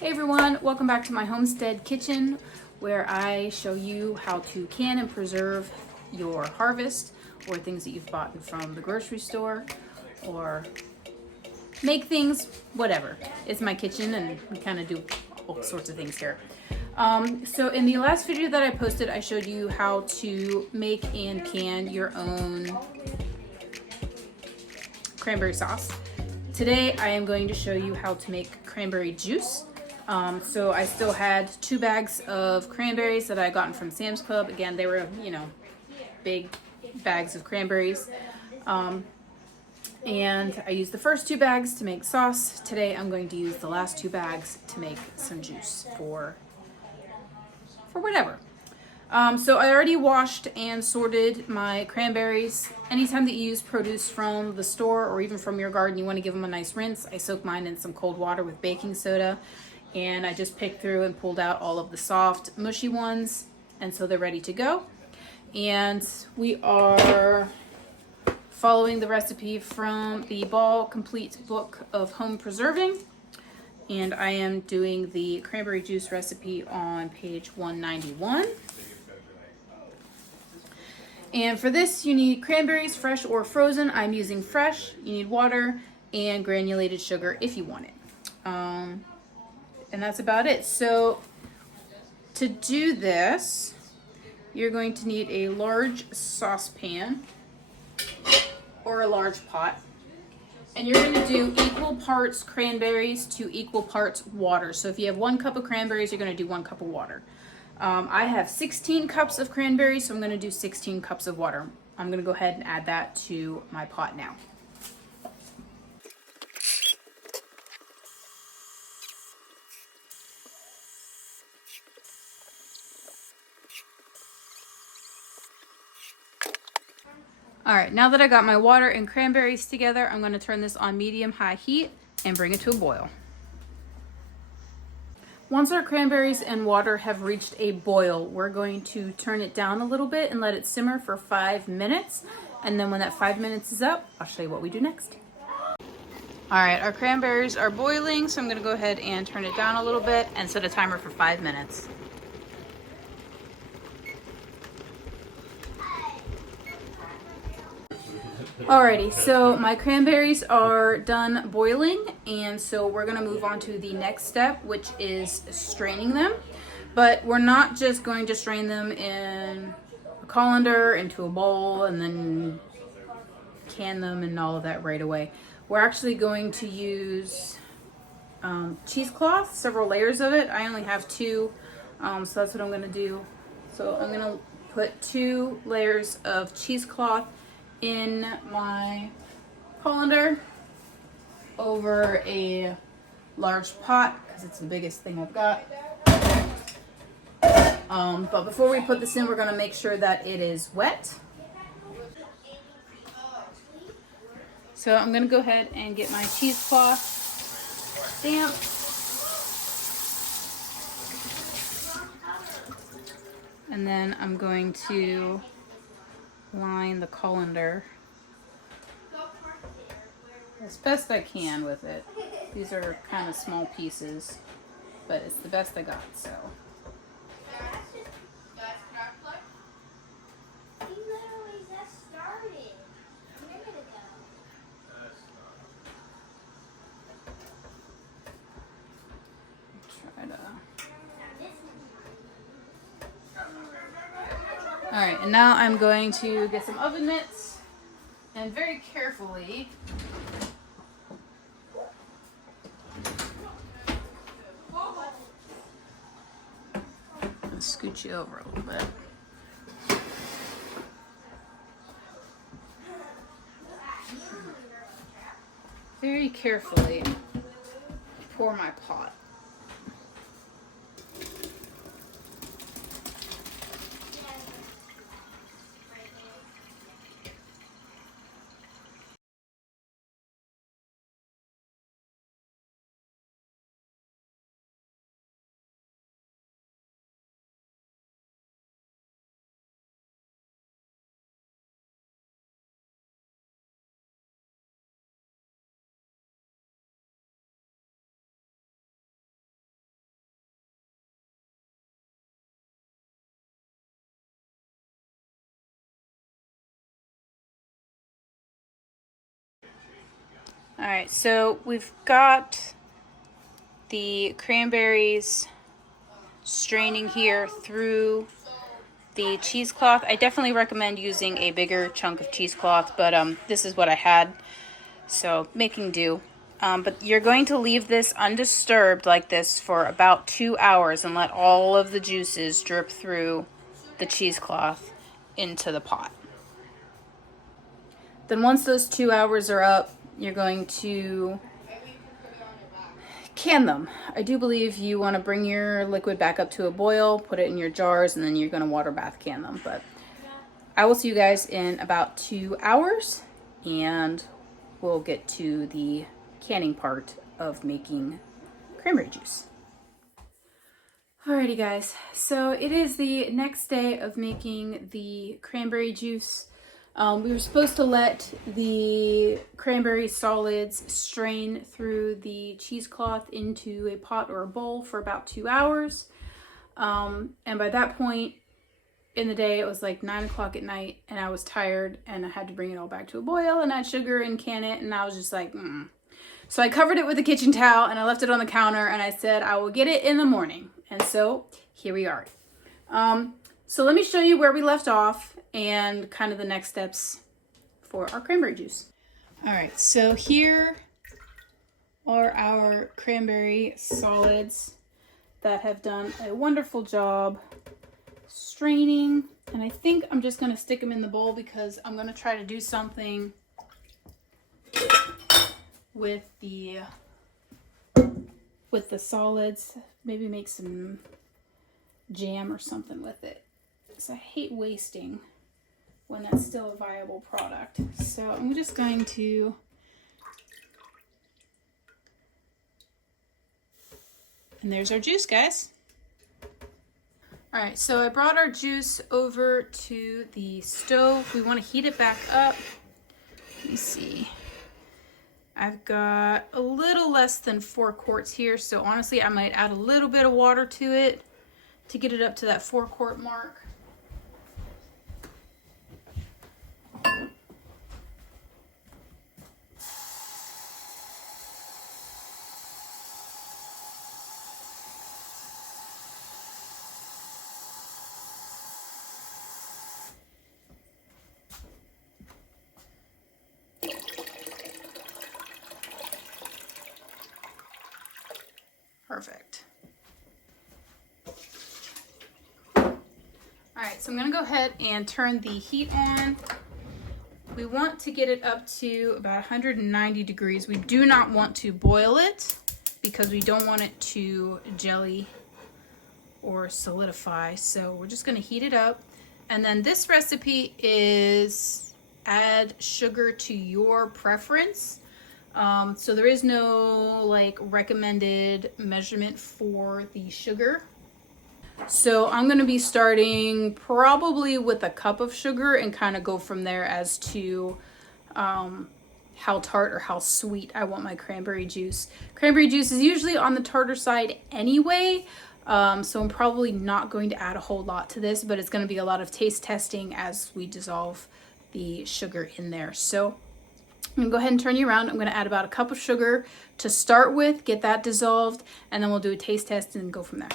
Hey everyone, welcome back to my homestead kitchen where I show you how to can and preserve your harvest or things that you've bought from the grocery store or make things, whatever. It's my kitchen and we kind of do all sorts of things here. So in the last video that I posted, I showed you how to make and can your own cranberry sauce. Today I am going to show you how to make cranberry juice. So I still had 2 bags of cranberries that I gotten from Sam's Club. Again, they were, big bags of cranberries. And I used the first 2 bags to make sauce. Today I'm going to use the last 2 bags to make some juice for whatever. So I already washed and sorted my cranberries. Anytime that you use produce from the store or even from your garden, you want to give them a nice rinse. I soak mine in some cold water with baking soda, and I just picked through and pulled out all of the soft, mushy ones, and so they're ready to go. And we are following the recipe from the Ball Complete Book of Home Preserving, and I am doing the cranberry juice recipe on page 191. And for this, you need cranberries, fresh or frozen. I'm using fresh. You need water and granulated sugar if you want it. And that's about it. So to do this, you're going to need a large saucepan or a large pot. And you're going to do equal parts cranberries to equal parts water. So if you have 1 cup of cranberries, you're going to do 1 cup of water. I have 16 cups of cranberries, so I'm going to do 16 cups of water. I'm going to go ahead and add that to my pot now. All right, now that I got my water and cranberries together, I'm going to turn this on medium-high heat and bring it to a boil. Once our cranberries and water have reached a boil, we're going to turn it down a little bit and let it simmer for 5 minutes. And then when that 5 minutes is up, I'll show you what we do next. All right, our cranberries are boiling, so I'm going to go ahead and turn it down a little bit and set a timer for 5 minutes. Alrighty, so my cranberries are done boiling, and so we're gonna move on to the next step, which is straining them. But we're not just going to strain them in a colander, into a bowl, and then can them and all of that right away. We're actually going to use cheesecloth, several layers of it. I only have 2, so that's what I'm gonna do. So I'm gonna put 2 layers of cheesecloth in my colander over a large pot because it's the biggest thing I've got. But before we put this in, we're going to make sure that it is wet. So I'm going to go ahead and get my cheesecloth damp. And then I'm going to line the colander as best I can with it. These are kind of small pieces, but it's the best I got, so. Try to. All right, and now I'm going to get some oven mitts and very carefully scoot you over a little bit. Very carefully pour my pot. All right, so we've got the cranberries straining here through the cheesecloth. I definitely recommend using a bigger chunk of cheesecloth, but this is what I had, so making do. But you're going to leave this undisturbed like this for about 2 hours and let all of the juices drip through the cheesecloth into the pot. Then once those 2 hours are up, you're going to can them. I do believe you want to bring your liquid back up to a boil, put it in your jars, and then you're going to water bath can them. But I will see you guys in about 2 hours, and we'll get to the canning part of making cranberry juice. Alrighty guys, so it is the next day of making the cranberry juice. We were supposed to let the cranberry solids strain through the cheesecloth into a pot or a bowl for about 2 hours. And by that point in the day, it was like 9 o'clock at night, and I was tired, and I had to bring it all back to a boil and add sugar and can it, and I was just like, So I covered it with a kitchen towel, and I left it on the counter, and I said, I will get it in the morning. And so here we are. So let me show you where we left off and kind of the next steps for our cranberry juice. All right, so here are our cranberry solids that have done a wonderful job straining. And I think I'm just gonna stick them in the bowl because I'm gonna try to do something with the solids. Maybe make some jam or something with it. Because I hate wasting when that's still a viable product. So I'm just going to and there's our juice, guys. All right, so I brought our juice over to the stove. We want to heat it back up. Let me see. I've got a little less than 4 quarts here, so honestly I might add a little bit of water to it to get it up to that 4-quart mark. Perfect. All right, so I'm gonna go ahead and turn the heat on. We want to get it up to about 190 degrees. We do not want to boil it because we don't want it to jelly or solidify. So we're just gonna heat it up. And then this recipe is add sugar to your preference. So there is no like recommended measurement for the sugar. So I'm going to be starting probably with a cup of sugar and kind of go from there as to how tart or how sweet I want my cranberry juice. Cranberry juice is usually on the tartar side anyway, so I'm probably not going to add a whole lot to this, but it's going to be a lot of taste testing as we dissolve the sugar in there. So I'm gonna go ahead and turn you around. I'm gonna add about a cup of sugar to start with, get that dissolved, and then we'll do a taste test and go from there.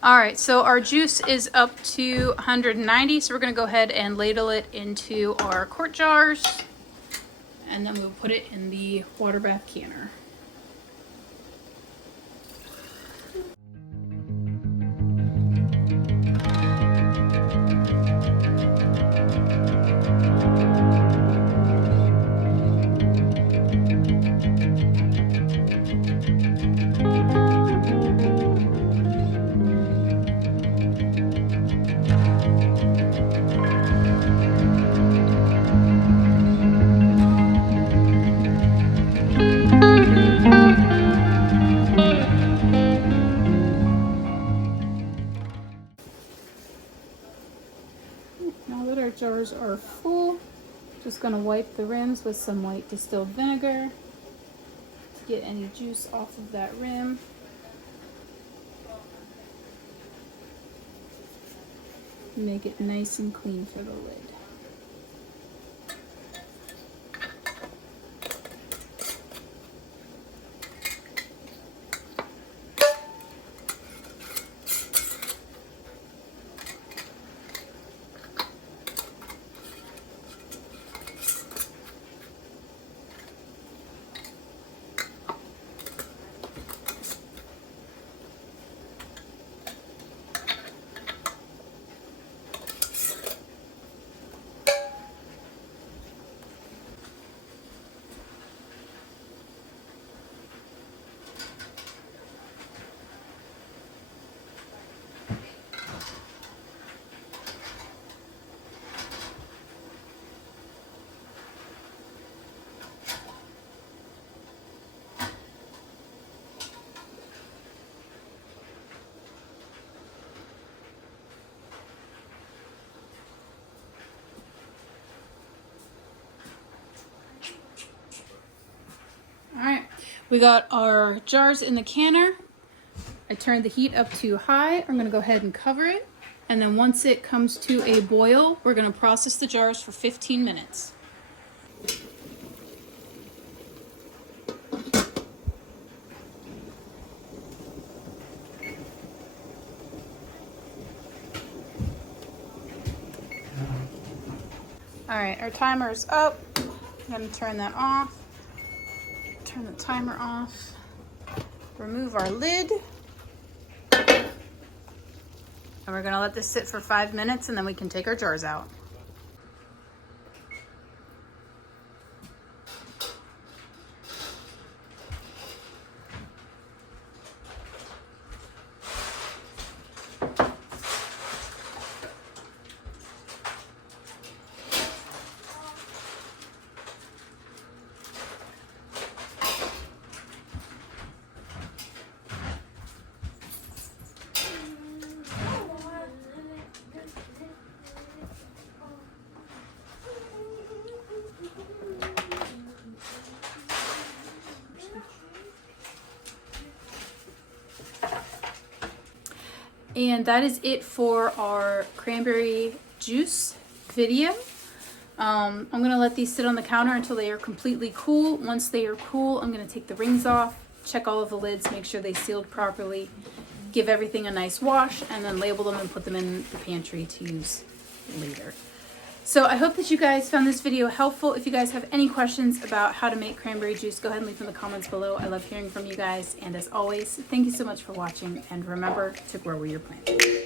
All right, so our juice is up to 190, so we're gonna go ahead and ladle it into our quart jars, and then we'll put it in the water bath canner. Now that our jars are full, Just gonna wipe the rims with some white distilled vinegar to get any juice off of that rim. Make it nice and clean for the lid. We got our jars in the canner. I turned the heat up to high. I'm gonna go ahead and cover it. And then once it comes to a boil, we're gonna process the jars for 15 minutes. All right, our timer's up. I'm gonna turn that off. Turn the timer off. Remove our lid. And we're gonna let this sit for 5 minutes and then we can take our jars out. And that is it for our cranberry juice video. I'm gonna let these sit on the counter until they are completely cool. Once they are cool, I'm gonna take the rings off, check all of the lids, make sure they sealed properly, give everything a nice wash, and then label them and put them in the pantry to use later. So I hope that you guys found this video helpful. If you guys have any questions about how to make cranberry juice, go ahead and leave them in the comments below. I love hearing from you guys. And as always, thank you so much for watching. And remember to grow where you're planted.